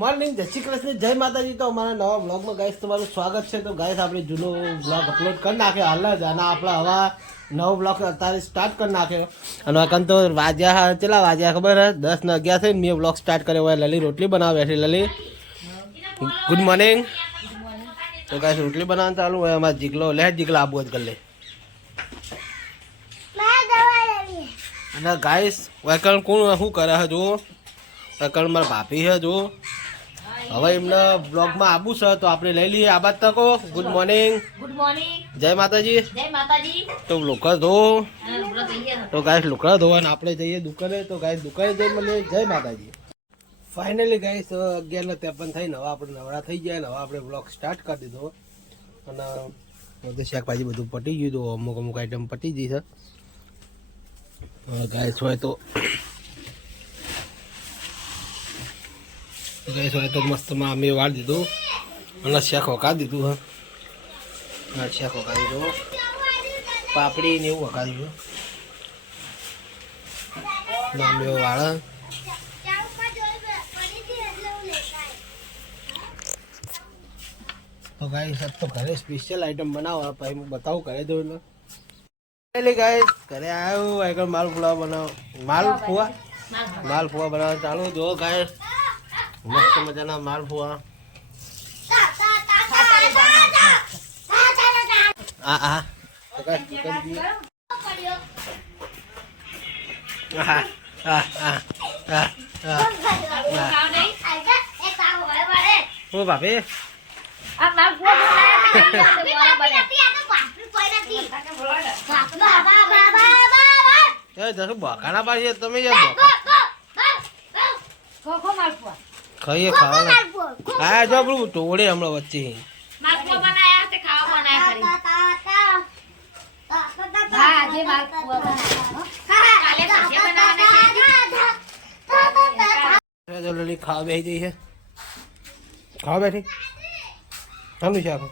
Morning, જય શ્રી કૃષ્ણ, જય માતાજી. તો અમારા નવા બ્લોગમાં ગાઈસ તમારું સ્વાગત છે. તો ગાઈસ આપણે જૂનો બ્લોગ અપલોડ કરી નાખ્યો હાલ જ, અને આપણે હવે નવો બ્લોગ અત્યારે સ્ટાર્ટ કરી નાખ્યો. અને અકન તો વાગ્યા કેટલા વાગ્યા ખબર હે? 10 ને 11 થઈને મેં બ્લોગ સ્ટાર્ટ કર્યો હોય. લલી રોટલી બનાવે છે. લલી ગુડ મોર્નિંગ. તો ગાઈસ રોટલી બનાવવાનું ચાલુ હોય. અમારા જીગલો લે જીગલા આબુ જ કરી લે. અને ગાઈસ વાયકણ કોણ શું કરે છે જુઓ. વાયકણ મારા ભાભી છે જુઓ. હવે એમને બ્લોગમાં આવું છે તો આપણે લઈ લઈએ. આબાદ તકો ગુડ મોર્નિંગ. Good morning. જય માતાજી. જય માતાજી. તો લુકડા ધો. તો ગાઈસ લુકડા ધોવા ને આપણે જઈએ દુકાને. તો ગાઈસ દુકાને જઈ મળીએ. જય માતાજી. ફાઇનલી ગાઈસ 11:53 થઈને હવે આપણે નવરા થઈ ગયા ને હવે આપણે બ્લોગ સ્ટાર્ટ કરી દીધો. અને બધું શાકભાજી બધું પટી ગયું. તો અમુક અમુક આઈટમ પટી ગઈ છે. ગાઈસ હોય તો ગાઈસ હોય તો મસ્તમાં અમે વાળ દીધું અને શાક વકાડી દીધું. હા શાક વકાડી દીધું, પાપડી ને એવું વકાડી દીધું. અમે વાળ તો ગાઈસ તો ઘરે સ્પેશિયલ આઈટમ બનાવવા પછી હું બતાવું ઘરે દઉં એટલે ગાઈસ ઘરે આવ્યો આગળ માલપુઆ બનાવ માલપુઆ બનાવવા ચાલુ. જો ગાઈસ મસ્ત મજાના માલપુઆ. હા તો ગાઈસ ચિકન દી ઓ ભાભી આ માલપુઆ બકાના પાડીએ તમે ખાઈએ ખાવા. હા જો પેલું ટોળે હમણાં વચ્ચે માલપુઆ બનાયા તે ખાવા બનાયા કરી. હા જે માલપુઆ બનાયા કાલે ભજીયા બનાવવાના. લલી ખાવા બેસી જઈ છે. ખાવા બેઠી શાનું શાક?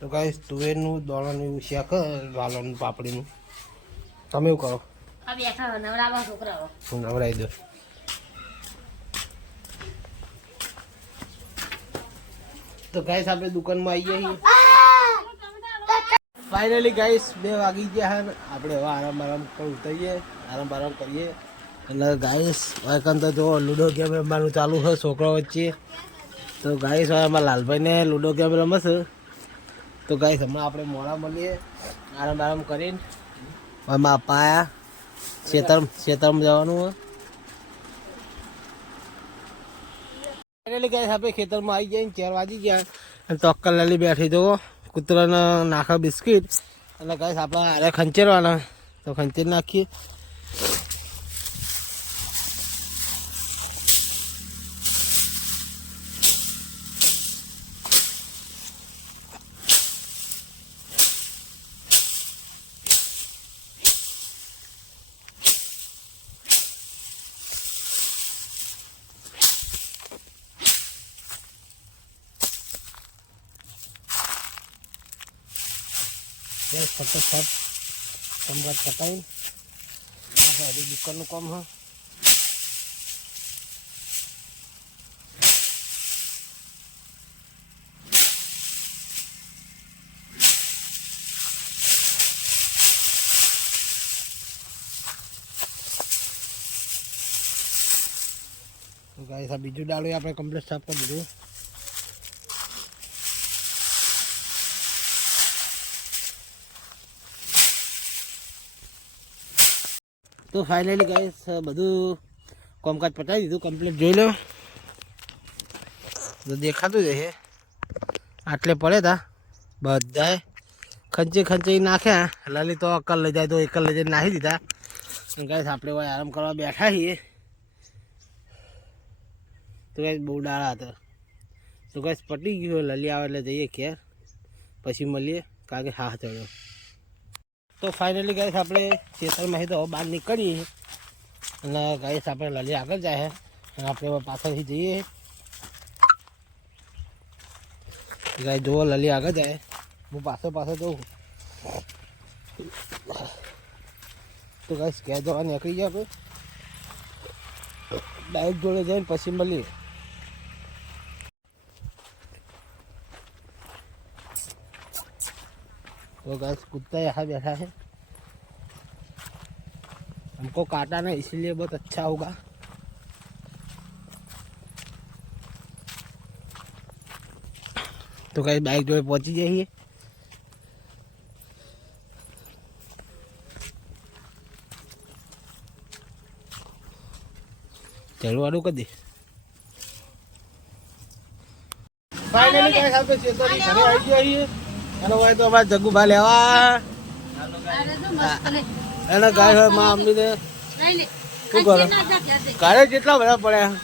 તો ગાઈસ તુવેરનું દોણાનું એવું શાક, વાલોનું પાપડીનું. તમે એવું કરો? બેઠા નવરાવા છોકરાઓ હું નવરાઈ દો. તો ગાઈસ આપણે દુકાનમાં આવી ગયા છીએ. ફાઇનલી ગાઈસ 2 વાગી ગયા છે. આપણે હવે આરામ પર ઉતરીએ, આરામ કરીએ. એટલે ગાઈસ વાયકન તો જો લૂડો ગેમ રમવાનું ચાલુ છે છોકરાઓ વચ્ચે. તો ગાઈસ હવે અમારા લાલભાઈને લૂડો ગેમ રમે છે. તો ગાઈસ હમણાં આપણે મોડા મળીએ આરામ કરીને. એમાં આપા આયા ખેતરમાં જવાનું હોય. ફાઇનલી ગાઈસ આપણે ખેતરમાં આવી જઈને 4 વાગી ગયા અને તોક્કલ લલી બેઠી જુઓ. કૂતરાને નાખા બિસ્કિટ. એટલે ગાઈસ આપણે આરે ખંચેરવાના તો ખંચેર નાખીએ. ફટોફટ કામકાજ પતાવીને આપણે હજી દુકાનનું કામ હા. તો ગાઈસ આ બીજું ડાળું આપણે કમ્પ્લીટ સાફ કરી દીધું. તો ફાઇનલી ગાઈસ બધું કામકાજ પતાવી દીધું કમ્પ્લીટ. જોઈ લો તો દેખાતું જ છે. આટલે પડે તા બધાએ ખંચી નાખ્યા. લલી તો અક્કલ લઈ જાય તો એકલ લઈ જઈને નાખી દીધા. ગાઈસ આપણે હવે આરામ કરવા બેઠા છીએ. તો ગાઈસ બહુ ડાળા હતા. તો ગાઈસ પટી ગયું. લલી આવે એટલે જઈએ ઘેર, પછી મળીએ કારણ કે હા ચડ્યો. તો ફાઇનલી ગાઈસ આપણે ખેતરમાંથી તો બહાર નીકળીએ. અને ગાઈસ આપણે લલી આગળ જાય અને આપણે પાછળથી જઈએ. ગાઈસ જુઓ લલી આગળ જાય, હું પાછળ જઉં. તો ગાઈસ ઘેર જવા નીકળી ગયા આપણે. ડાયરેક્ટ જોડે જઈને પછી મળીએ. तो गाइस कुत्ता यहाँ बैठा है, हमको काटा ना इसलिए बहुत अच्छा होगा। तो गाइस बाइक जो पहुंची जाइए। चलवाड़ू कर दे। फाइनली गाइस આપણે ચેતોની ઘરે આવી ગયા છીએ અને હોય તો અમારા જગ્ગુભા લેવા એના ગાય હોય માં અમ્મીને શું કરો ઘરે જેટલા બધા પડ્યા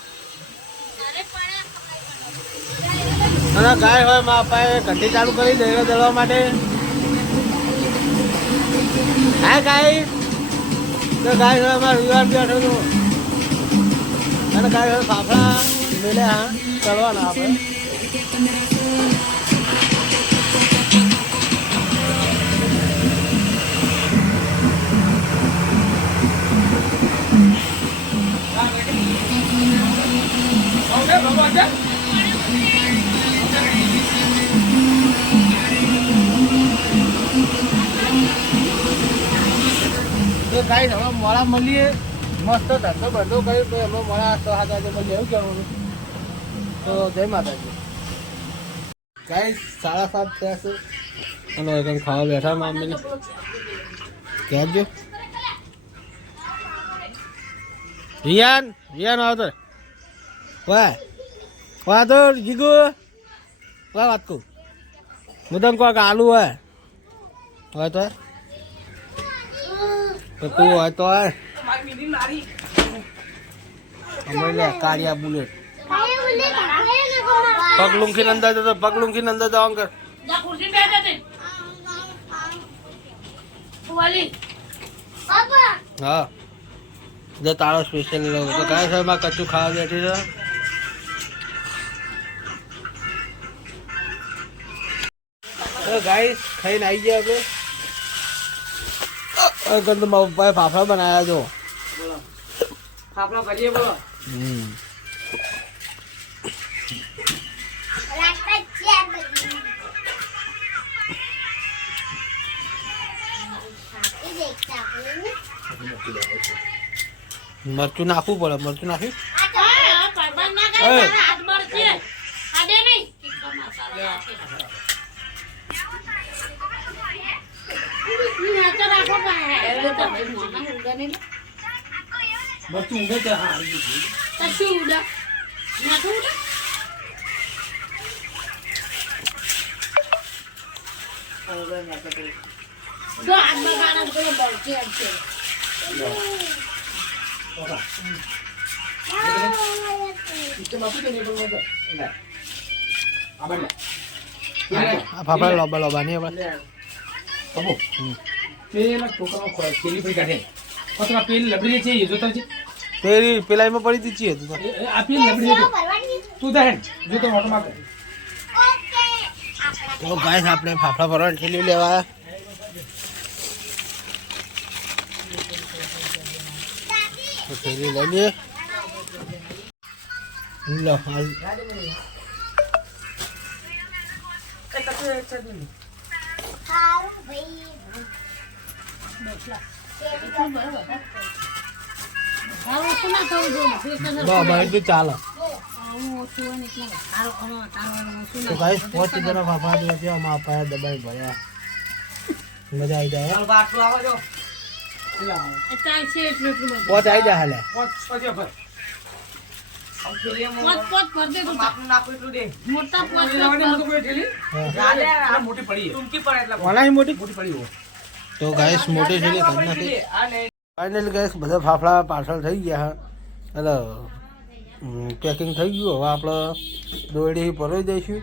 અને ગાય હોય માં અપાએ ઘંટી ચાલુ કરી દે દળવા માટે। હા ગાય તો ગાય હોય અમારા વિવાહ બેઠો હતો અને ગાય હોય ફાફડા મેલે હા ચડવાના આપણે। તો ગાઈસ હવે મોડા મળીએ મસ્ત ધંધો બંધો કર્યો તો અમે મોડા 6-7 વાગે મળીએ એવું કહેવાનું। તો જય માતાજી ગાઈસ 7:30 થયા છે અને એકદમ ખાવા બેઠા મામીને કહેજો રિયાન આવતો વાહ તો જીગુ વાહ વાત કહું હું તને કોઈક આલુ હોય તો તું હોય તો અમે લે કાળિયા બુલેટ પગલુંખી અંદર જતો પગલુંખી અંદર જવા કર હા જો તારો સ્પેશિયલ લો તો ગાય સાહેબ માં કચ્ચું ખાવા બેઠી છે। તો ગાઈસ ખાઈને આવી ગયા આપણે તો મારા પપ્પાએ ફાફડા બનાવ્યા જો ફાફડા કરીએ બોલો। મરચું નાખવું પડે મરચું નાખ્યું ફાફડા લોબા લોબા નહીં પેલી પેલામાં પડી દીધી હતું તો ગાઈસ આપણે ફાફડા ભરવાની ઠેલી લેવા ઠેલી લઈ લઈએ લો બાબા એટલું ચાલે તો ગાઈસ 5 જણા ફાફડા દે છે આમાં અપાયા દબાઈ ભર્યા મજા આવી જાય પોચ આવી જાય હાલે તો ગાઈસ મોટી છે ફાઇનલ ગાઈસ બધા ફાફડા પાર્સલ થઈ ગયા એટલે પેકિંગ થઈ ગયું હવે આપણે દોરડી ભરાઈ દઈશું।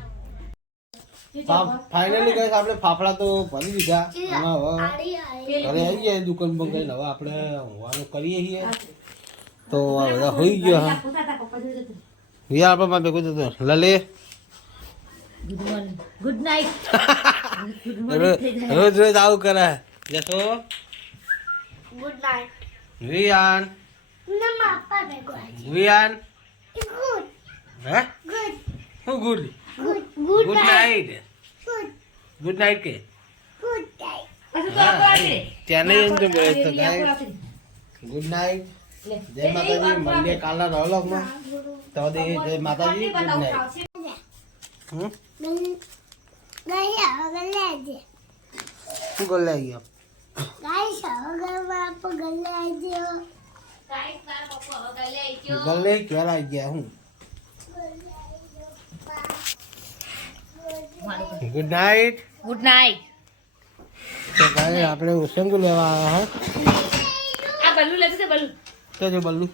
ફાઇનલી ગાઈસ આપણે ફાફડા તો ભરી દીધા અને હવે ઘરે આવી ગયા દુકાન બંધ હવે આપણે હોવાનું કરીએ છીએ તો આ બધા હોઈ ગયો હા યાર આપણે માં ભેગું થતો લલે ગુડ નાઇટ રોજ રોજ આવું કરે જશો ગુડ નાઇટ વિયાન વિયાન ગુડ હે ગુડ હું good good good night good night કે ગુડ નાઇટ ચેનલ એમ તો બોલે તો ગાઈસ ગુડ નાઇટ જય માતાજી મળીએ કાલના નવા વ્લોગમાં તો દે જય માતાજી ગુડ નાઇટ શું ગોલ લઈ ગયો ગલ્લે ક્યારે આવી ગયા હું ગુડ નાઇટ ગુડ નાઇટ તો ગાઈસ આપણે ઉસંગુ લેવા આવ્યા આ બલ્લુ લેતું છે બલ્લુ તો જો Ballu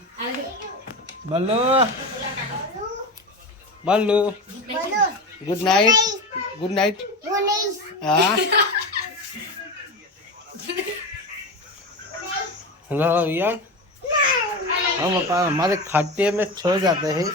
Ballu good night good night हाँ हेलो भैया हम हमारे खाते में सो जाते हैं